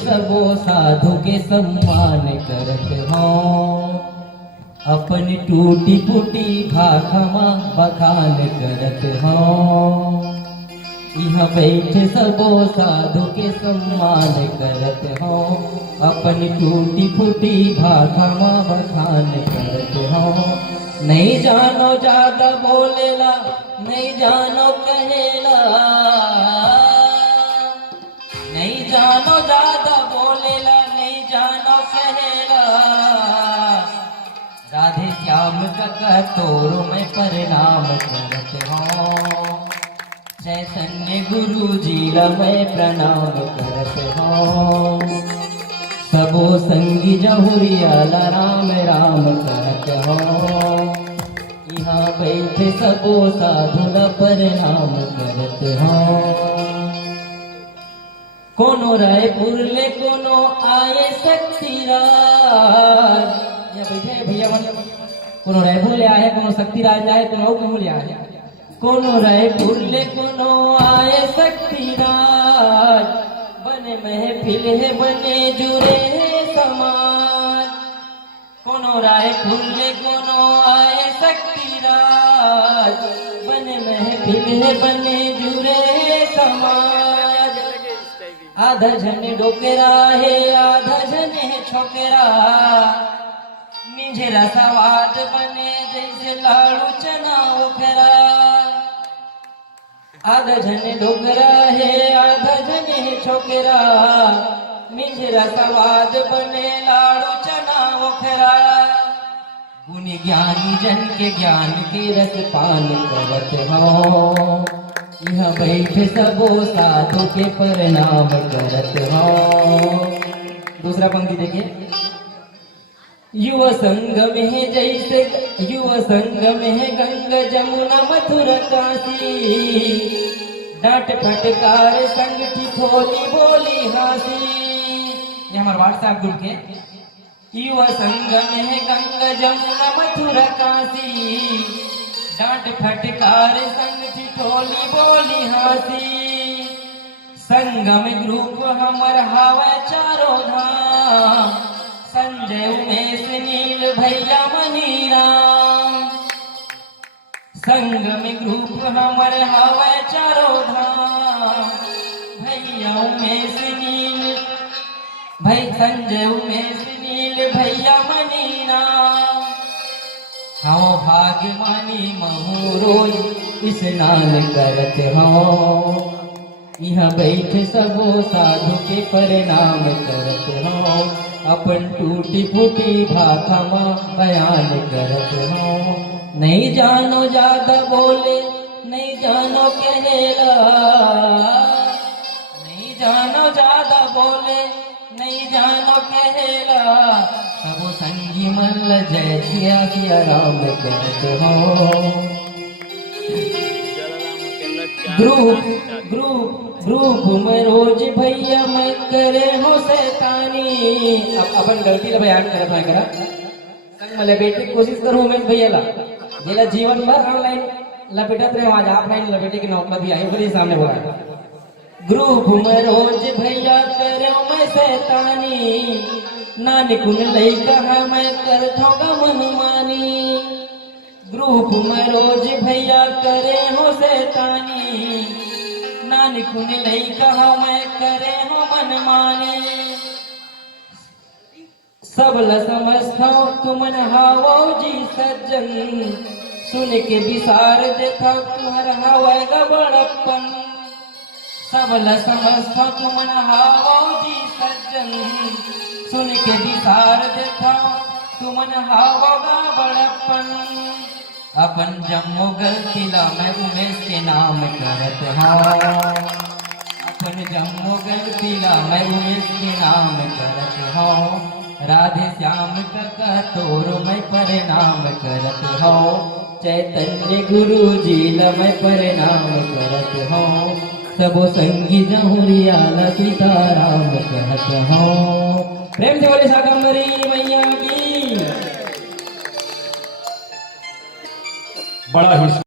सबो साधु के सम्मान करत हो। अपनी टूटी फूटी भाखमा बखान करत हो। यहाँ बैठे सबो साधु के सम्मान करत हो। अपनी टूटी फूटी भाखमा बखान करत हो। नहीं जानो ज्यादा बोलेला, नहीं जानो कहेला, नहीं जानो ज्यादा बोलेला, नहीं जानो कहेला। राधे श्याम का तोर में प्रणाम करत हो। चैतन्य गुरु जी मैं प्रणाम करत हो। सबो संगी जहुरियाला राम राम करत हो। यहाँ बैठे सबो साधु प्रणाम करत हो। कोनो रायपुर ले कोनो आए शक्तिराज, यहाँ बैठे भैया मन, कोनो रायपुर ले आए, कोनो शक्तिराज आए, कोनो कहूँ ले आए। कोनो रायपुर ले कोनो आए शक्तिराज, बने महफिल है बने जुरे है समाज। कोनो रायपुर ले कोनो आए शक्तिराज, बने महफिल है बने जुरे है समाज। आधा जन डोकरा है आधा जन है छोकरा, मिंझेरा सवाद बने जैसे लाड़ू चना ओखरा। आधा जन डोकरा है आधा जन है छोकरा, मिंझेरा सवाद बने लाड़ू चना ओखरा। गुणी ज्ञानी जन के ज्ञान के रस पान करत हो। यहाँ बैठे सबो साधु के प्रणाम करत हो। दूसरा पंक्ति देखिए। युवा संगम है जैसे, युवा संगम है गंगा जमुना मथुरा काशी। डांट फटकार संग ठिठोली बोली हासी। ये हमारे व्हाट्सएप ग्रुप के। युवा संगम है गंगा जमुना मथुरा काशी। डांट फटकार संग ठिठोली बोली हासी। संगम ग्रुप हमर हवा चारों धाम, संजय उमेश नील भैया मनीराम। संगम ग्रुप हमर हवा चारों धाम, भैया उमेश नील भाई संजय उमेश नील भैया मनीराम। हाँ भाग्यमानी महू रोज स्नान करत हो। यहाँ बैठे सबो साधु के प्रणाम करत हो। अपन टूटी फूटी भाखमा बयान करत हो। नहीं जानो ज्यादा बोले, नहीं जानो कहेला, नहीं जानो ज्यादा बोले, नहीं जानो कहेला। सबो संगी मल्ल जय सिया सिया राम करत हो। ग्रुप में रोज भैया मैं करे हो शैतानी। अब अपन गलती ला बयान करत है करा। संग मले बेटे कोशिश करूं मैं भैया ला जेला जीवन भर ऑनलाइन लपेटत रहे, आज ऑफलाइन लपेटे की नौकरी भी आई बोले सामने बोला। ग्रुप में रोज भैया करे मैं शैतानी, नान कुन लइका है मैं करथो गा मनमानी। ग्रुप में रोज भैया करे हो शैतानी, नान कुन लइका मैं करे हो मनमानी। सबला समझता तुमन हावो जी सज्जन, सुन के विसार देखा तुम्हारा हवाएगा बड़प्पन। सबला समझता तुमन हावो जी सज्जन, सुन के विसार देखा तुमन हावोगा बड़प्पन। अपन जम्मो गलती ला मैं उमेश के नाम करत हो। अपन जम्मो गलती ला मैं उमेश के नाम करत हो। राधे श्याम का तोर मैं प्रणाम करत हो। चैतन्य गुरु जी ला मैं प्रणाम करत हो। सबो संगी जहुरियाला सीताराम कहत हो। प्रेम से बोले शाकंभरी मैया की। बड़ा ही